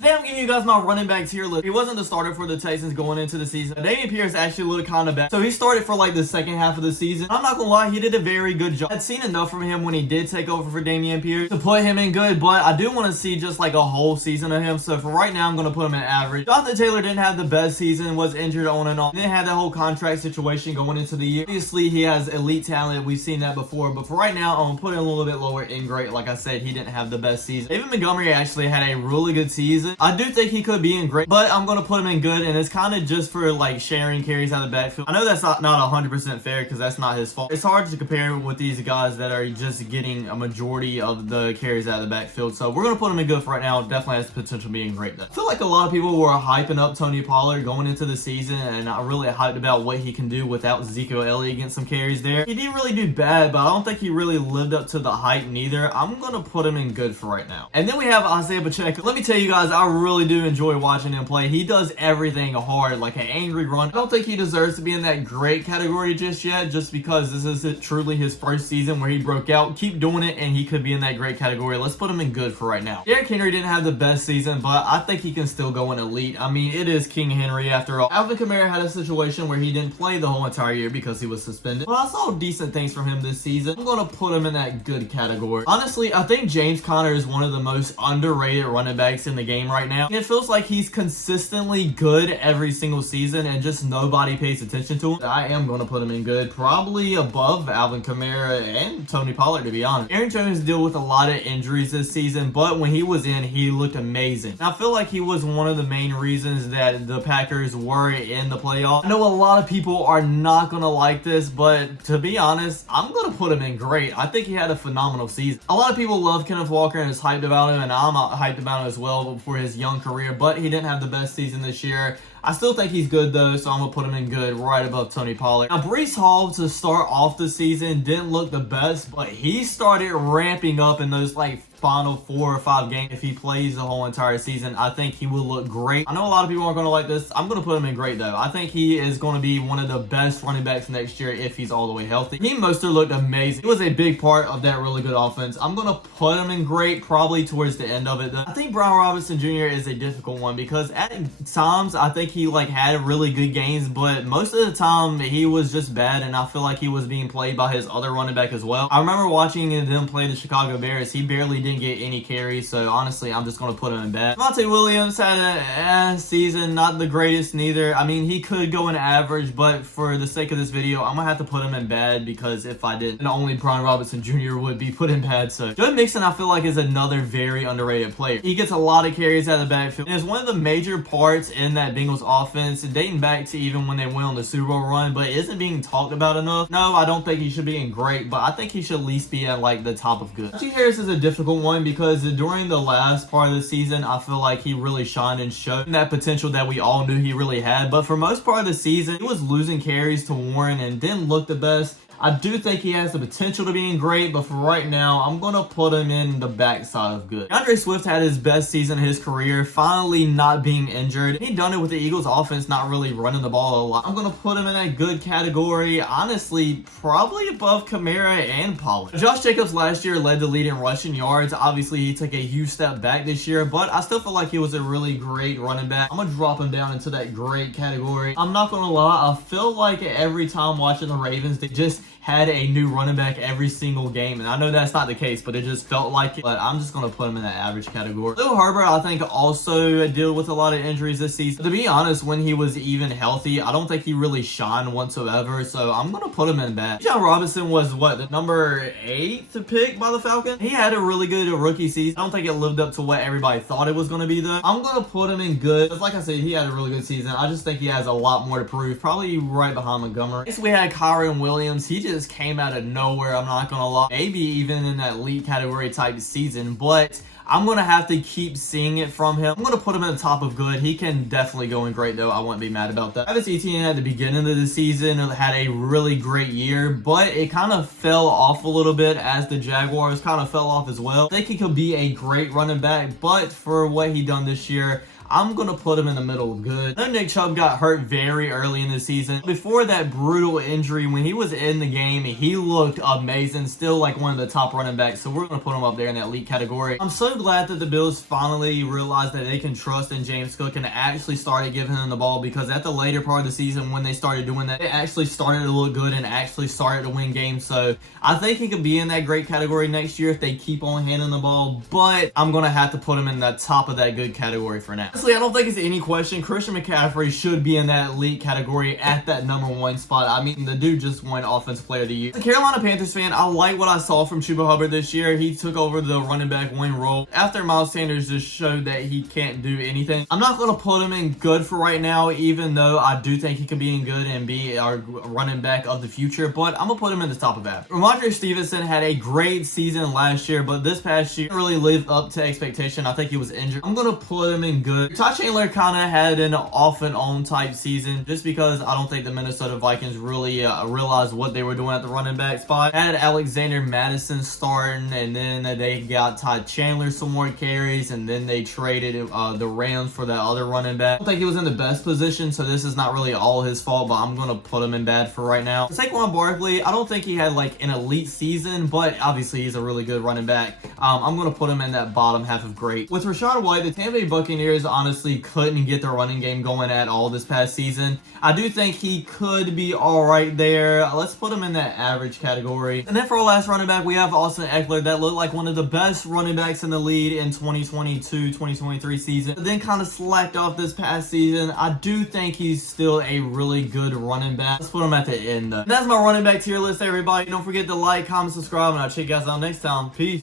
Today I'm giving you guys my running back tier list. He wasn't the starter for the Texans going into the season. Dameon Pierce actually looked kind of bad. So he started for like the second half of the season. I'm not gonna lie, he did a very good job. I'd seen enough from him when he did take over for Dameon Pierce to put him in good, but I do want to see just like a whole season of him. So for right now, I'm gonna put him in average. Jonathan Taylor didn't have the best season, was injured on and on. Didn't have that whole contract situation going into the year. Obviously, he has elite talent. We've seen that before, but for right now, I'm gonna put him a little bit lower in great. Like I said, he didn't have the best season. David Montgomery actually had a really good season. I do think he could be in great, but I'm gonna put him in good, and it's kind of just for like sharing carries out of the backfield. I know that's not 100% fair because that's not his fault. It's hard to compare with these guys that are just getting a majority of the carries out of the backfield. So we're gonna put him in good for right now. Definitely has the potential of being great though. I feel like a lot of people were hyping up Tony Pollard going into the season, and not really hyped about what he can do without Ezekiel Elliott getting some carries there. He didn't really do bad, but I don't think he really lived up to the hype neither. I'm gonna put him in good for right now. And then we have Isaiah Pacheco. Let me tell you guys, I really do enjoy watching him play. He does everything hard, like an angry run. I don't think he deserves to be in that great category just yet, just because this is truly his first season where he broke out. Keep doing it, and he could be in that great category. Let's put him in good for right now. Derrick Henry didn't have the best season, but I think he can still go in elite. I mean, it is King Henry after all. Alvin Kamara had a situation where he didn't play the whole entire year because he was suspended, but I saw decent things from him this season. I'm gonna put him in that good category. Honestly, I think James Conner is one of the most underrated running backs in the game right now. It feels like he's consistently good every single season and just nobody pays attention to him. I am going to put him in good, probably above Alvin Kamara and Tony Pollard, to be honest. Aaron Jones dealt with a lot of injuries this season, but when he was in, he looked amazing. And I feel like he was one of the main reasons that the Packers were in the playoffs. I know a lot of people are not going to like this, but to be honest, I'm going to put him in great. I think he had a phenomenal season. A lot of people love Kenneth Walker and is hyped about him, and I'm hyped about him as well for his young career, but he didn't have the best season this year. I still think he's good though, so I'm gonna put him in good, right above Tony Pollard. Now, Breece Hall to start off the season didn't look the best, but he started ramping up in those like final 4 or 5 games. If he plays the whole entire season, I think he will look great. I know a lot of people aren't going to like this. I'm going to put him in great though. I think he is going to be one of the best running backs next year if he's all the way healthy. Raheem Mostert looked amazing. He was a big part of that really good offense. I'm going to put him in great, probably towards the end of it though. I think Brian Robinson Jr. is a difficult one because at times I think he like had really good games, but most of the time he was just bad, and I feel like he was being played by his other running back as well. I remember watching them play the Chicago Bears. He barely did get any carries, so honestly I'm just going to put him in bad. Javonte Williams had a season, not the greatest neither. I mean, he could go in average, but for the sake of this video, I'm gonna have to put him in bad because if I didn't, only Brian Robinson Jr. would be put in bad. So Joe Mixon, I feel like, is another very underrated player. He gets a lot of carries out of the backfield and is one of the major parts in that Bengals offense, dating back to even when they went on the Super Bowl run, but isn't being talked about enough. No, I don't think he should be in great, but I think he should at least be at like the top of good. Najee Harris is a difficult one because during the last part of the season, I feel like he really shined and showed that potential that we all knew he really had. But for most part of the season, he was losing carries to Warren and didn't look the best. I do think he has the potential to being great, but for right now, I'm going to put him in the backside of good. DeAndre Swift had his best season of his career, finally not being injured. He done it with the Eagles offense, not really running the ball a lot. I'm going to put him in that good category. Honestly, probably above Kamara and Pollard. Josh Jacobs last year led the lead in rushing yards. Obviously, he took a huge step back this year, but I still feel like he was a really great running back. I'm going to drop him down into that great category. I'm not going to lie, I feel like every time watching the Ravens, they just had a new running back every single game, and I know that's not the case, but it just felt like it. But I'm just going to put him in that average category. Lil Herbert, I think, also dealt with a lot of injuries this season. To be honest, when he was even healthy, I don't think he really shined whatsoever, so I'm going to put him in bad. John Robinson was, what, the number 8th pick by the Falcons? He had a really good rookie season. I don't think it lived up to what everybody thought it was going to be, though. I'm going to put him in good, because like I said, he had a really good season. I just think he has a lot more to prove, probably right behind Montgomery. Next, we had Kyren Williams. He just came out of nowhere, I'm not gonna lie. Maybe even in that elite category type season, but I'm gonna have to keep seeing it from him. I'm gonna put him at the top of good. He can definitely go in great though. I wouldn't be mad about that. Travis Etienne at the beginning of the season had a really great year, but it kind of fell off a little bit as the Jaguars kind of fell off as well. I think he could be a great running back, but for what he done this year, I'm gonna put him in the middle of good. I know Nick Chubb got hurt very early in the season. Before that brutal injury, when he was in the game, he looked amazing. Still like one of the top running backs, so we're gonna put him up there in that elite category. I'm so glad that the Bills finally realized that they can trust in James Cook and actually started giving him the ball, because at the later part of the season when they started doing that, it actually started to look good and actually started to win games. So I think he could be in that great category next year if they keep on handling the ball, but I'm gonna have to put him in the top of that good category for now. Honestly, I don't think it's any question. Christian McCaffrey should be in that elite category at that #1 spot. I mean, the dude just won Offensive Player of the Year. As a Carolina Panthers fan, I like what I saw from Chuba Hubbard this year. He took over the running back wing role after Miles Sanders just showed that he can't do anything. I'm not going to put him in good for right now, even though I do think he can be in good and be our running back of the future, but I'm going to put him in the top of that. Ramondre Stevenson had a great season last year, but this past year didn't really lived up to expectation. I think he was injured. I'm going to put him in good. Ty Chandler kind of had an off and on type season just because I don't think the Minnesota Vikings really realized what they were doing at the running back spot. Had Alexander Madison starting, and then they got Ty Chandler some more carries, and then they traded the Rams for that other running back. I don't think he was in the best position, so this is not really all his fault, but I'm going to put him in bad for right now. Saquon Barkley, I don't think he had like an elite season, but obviously he's a really good running back. I'm going to put him in that bottom half of great. With Rachaad White, the Tampa Bay Buccaneers honestly couldn't get their running game going at all this past season. I do think he could be all right there. Let's put him in that average category. And then for our last running back, we have Austin Eckler, that looked like one of the best running backs in the league in 2022-2023 season, but then kind of slacked off this past season. I do think he's still a really good running back. Let's put him at the end though. And that's my running back tier list, everybody. Don't forget to like, comment, subscribe, and I'll check you guys out next time. Peace.